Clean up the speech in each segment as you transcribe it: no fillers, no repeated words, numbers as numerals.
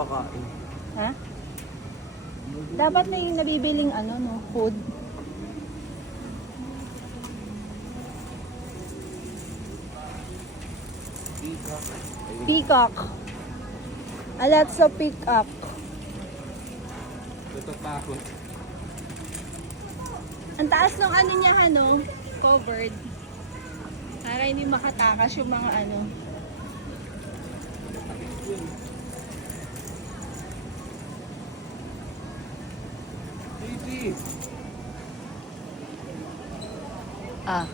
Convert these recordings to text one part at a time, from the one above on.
pakain. Ha? Dapat na yung nabibiling ano, no? Food. Peacock. Lots of peacock. Natatakot. Ang taas ng ano niya, ano? Covered. Para hindi makatakas yung mga ano. Baby! Ah.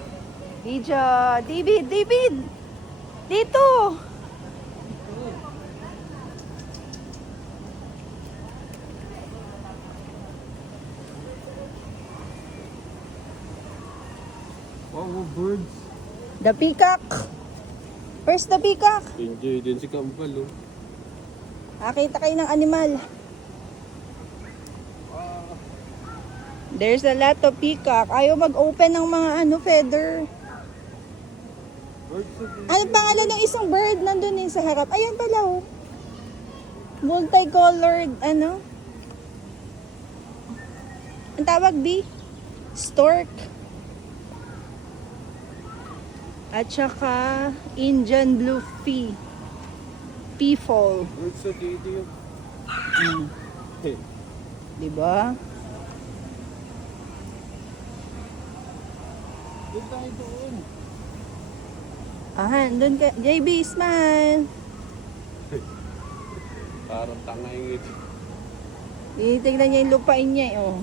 Video. David! Dito! Wow, birds. The peacock. Where's the peacock? Enjoy din si Kampal, oh. Nakita kayo ng animal. There's a lot of peacock. Ayaw mag-open ng mga ano, feather. Birds of Ano pangalan ng isang bird nandun sa harap? Ayan pala, oh. Multicolored, ano? Ang tawag, B? Stork. At saka Indian blue peafowl. Birds of Didi, oh. Hey. Diba? Doon tayo doon. Ahan, doon ka. JB, smile. Parang tanga yung ito. Tingnan niya yung lupain niya, oh.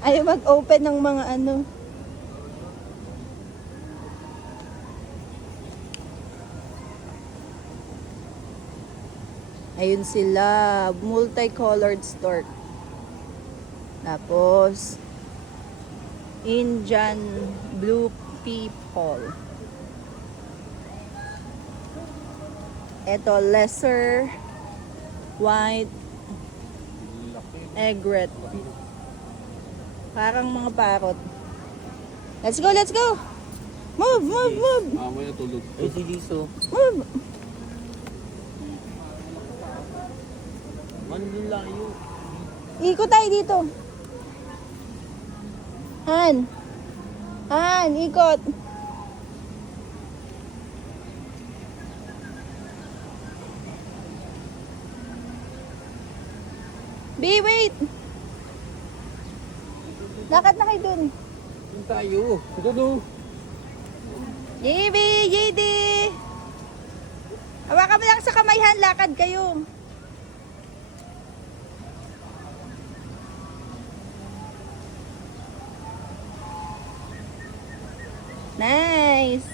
Ayaw mag-open ng mga ano. Ayun sila, multicolored stork. Tapos, Indian blue peafowl. Ito, lesser white Laki. egret. Parang mga parrot. Let's go, let's go! Move! Mamaya tulog. Ay, si Liso. Move! Manlayo. Ikot tayo dito. Han, ikot. B, wait. Lakad na kayo dun. Doon tayo. Doon, oh. JB, JD. Hawakan mo lang sa kamayhan, lakad kayo. Nice.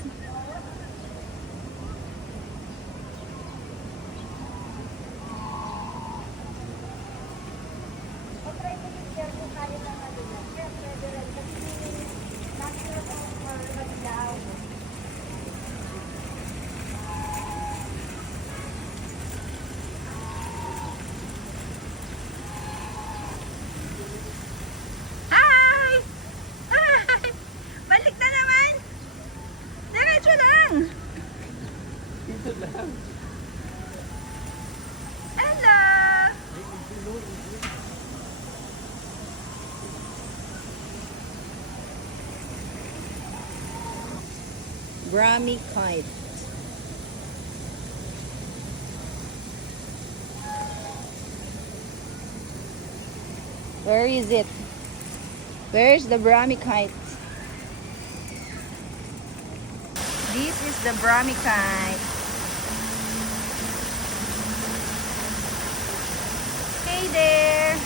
Hi! Hi! Balik na naman! Diretso lang! Dito lang. Hello! Brahmi kite. Where is it? Where's the Brahmi kite? This is the Brahmi kite. Hey there!